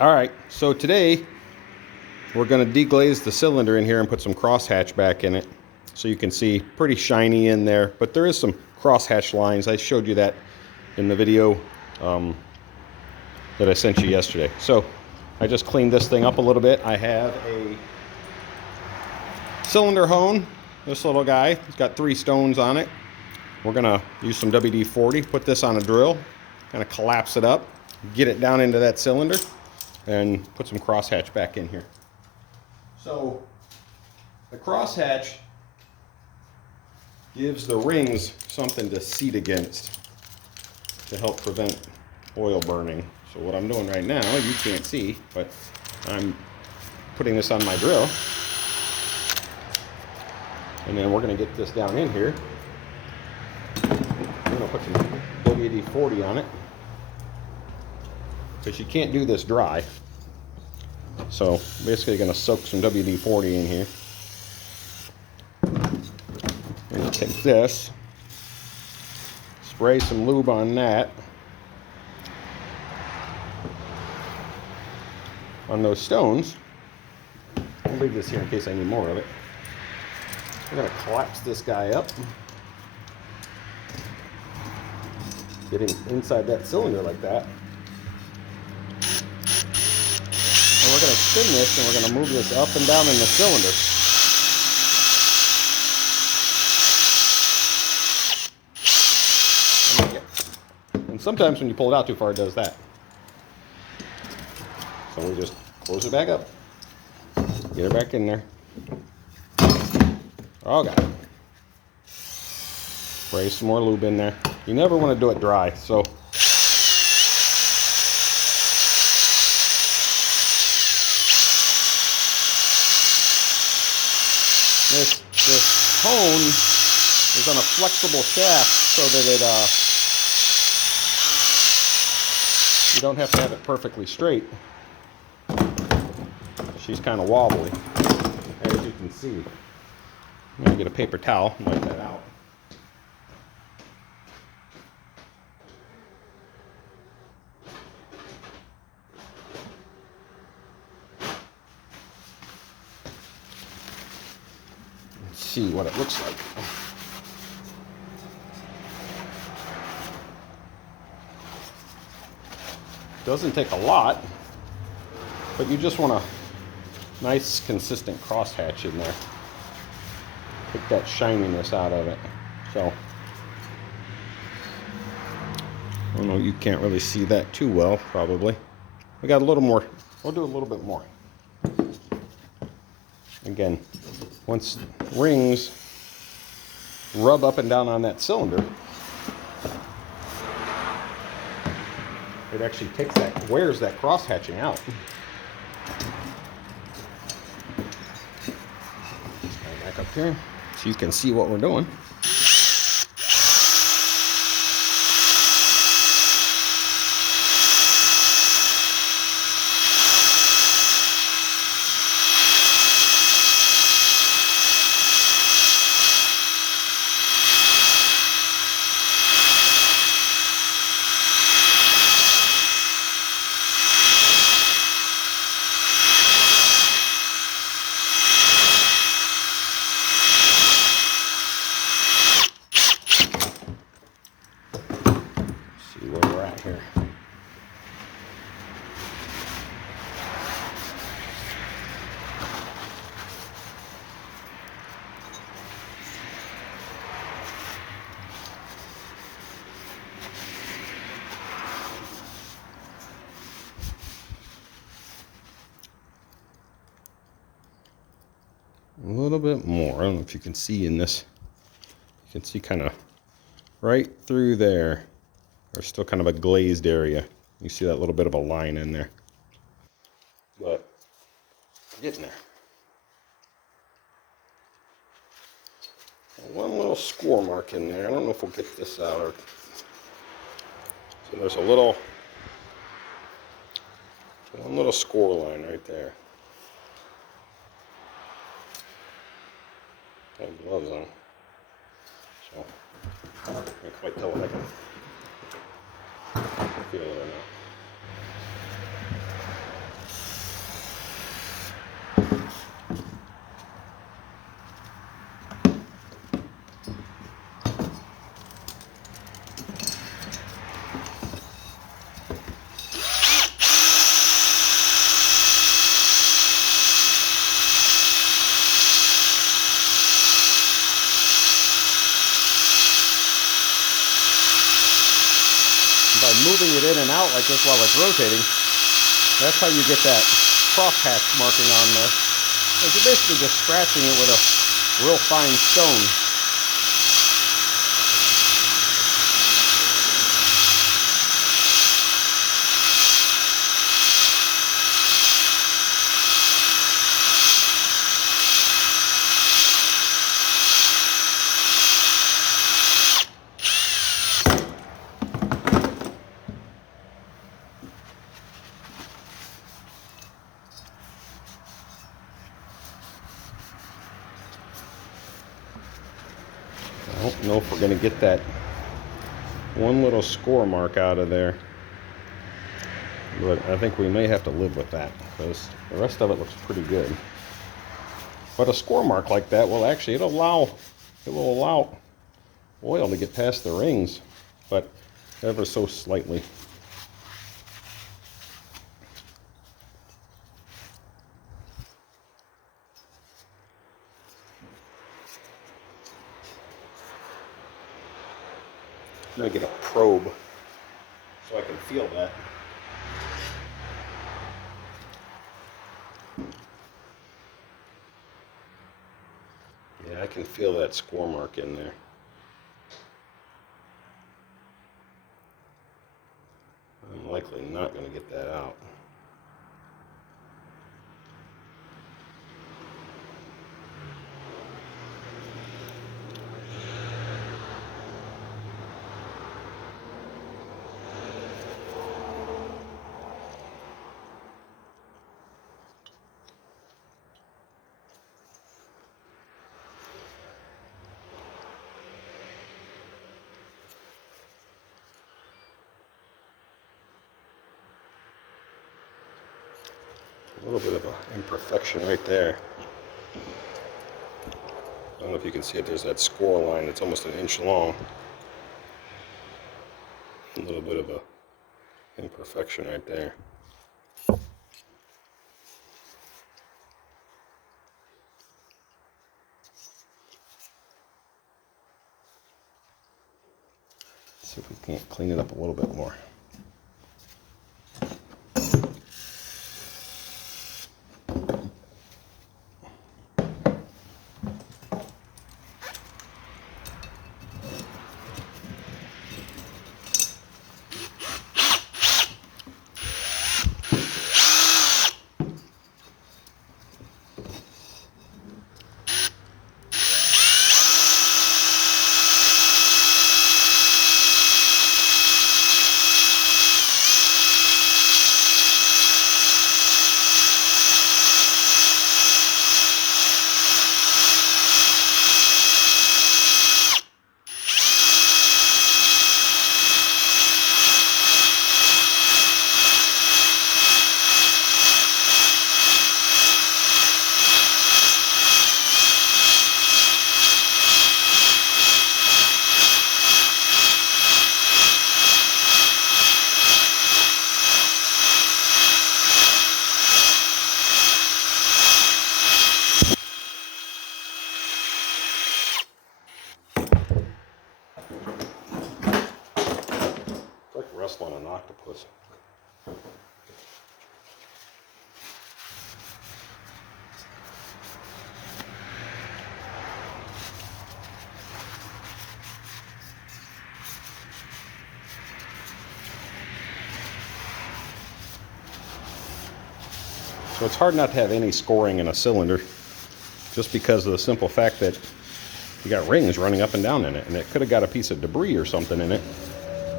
Alright, so today we're going to deglaze the cylinder in here and put some crosshatch back in it. So you can see pretty shiny in there, but there is some crosshatch lines. I showed you that in the video that I sent you yesterday. So I just cleaned this thing up a little bit. I have a cylinder hone, this little guy. It's got 3 stones on it. We're going to use some WD-40, put this on a drill, kind of collapse it up, get it down into that cylinder, and put some crosshatch back in here. So the crosshatch gives the rings something to seat against to help prevent oil burning. So what I'm doing right now, you can't see, but I'm putting this on my drill. And then we're going to get this down in here. I'm going to put some WD-40 on it, because you can't do this dry. So basically going to soak some WD-40 in here. And take this, spray some lube on that, on those stones. I'll leave this here in case I need more of it. We're going to collapse this guy up, get him inside that cylinder like that. And we're going to spin this, and we're going to move this up and down in the cylinder. And sometimes when you pull it out too far, it does that. So we just close it back up, get it back in there. Oh God. Spray some more lube in there. You never want to do it dry, so this hone is on a flexible shaft so that you don't have to have it perfectly straight. She's kind of wobbly, as you can see. I'm going to get a paper towel and wipe that out. Let's see what it looks like. Doesn't take a lot, but you just want a nice consistent crosshatch in there. Take that shininess out of it. So I don't know, you can't really see that too well, probably. We got a little more. We'll do a little bit more. Again, once rings rub up and down on that cylinder, it actually takes that, wears that cross hatching out. Back up here so you can see what we're doing. See where we're at here. A little bit more. I don't know if you can see in this. You can see kind of right through there. There's still kind of a glazed area. You see that little bit of a line in there. But getting there. One little score mark in there. I don't know if we'll get this out. Or so there's a little, one little score line right there. I have gloves on, so I can't quite tell if I can feel it or not. in and out like this while it's rotating, that's how you get that crosshatch marking on there. You're basically just scratching it with a real fine stone. I don't know if we're going to get that one little score mark out of there, but I think we may have to live with that because the rest of it looks pretty good. But a score mark like that will actually, it will allow oil to get past the rings, but ever so slightly. I'm going to get a probe so I can feel that. Yeah, I can feel that score mark in there. I'm likely not going to get that out. A little bit of an imperfection right there. I don't know if you can see it. There's that score line that's almost an inch long. A little bit of a imperfection right there. See if we can't clean it up a little bit more. It's like wrestling an octopus. So it's hard not to have any scoring in a cylinder just because of the simple fact that you got rings running up and down in it, and it could have got a piece of debris or something in it,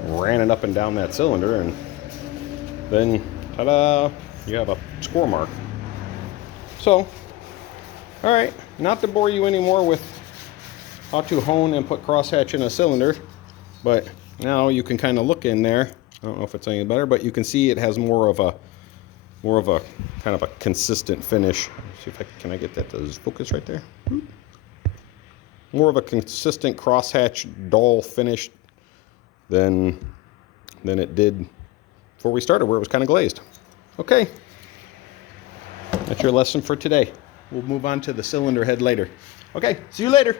ran it up and down that cylinder, and then ta-da, you have a score mark. So, all right, not to bore you anymore with how to hone and put crosshatch in a cylinder, but now you can kind of look in there. I don't know if it's any better, but you can see it has more of a kind of a consistent finish. See if can I get that to focus right there? More of a consistent crosshatch dull finish than it did before we started, where it was kind of glazed. Okay, that's your lesson for today. We'll move on to the cylinder head later. Okay, see you later.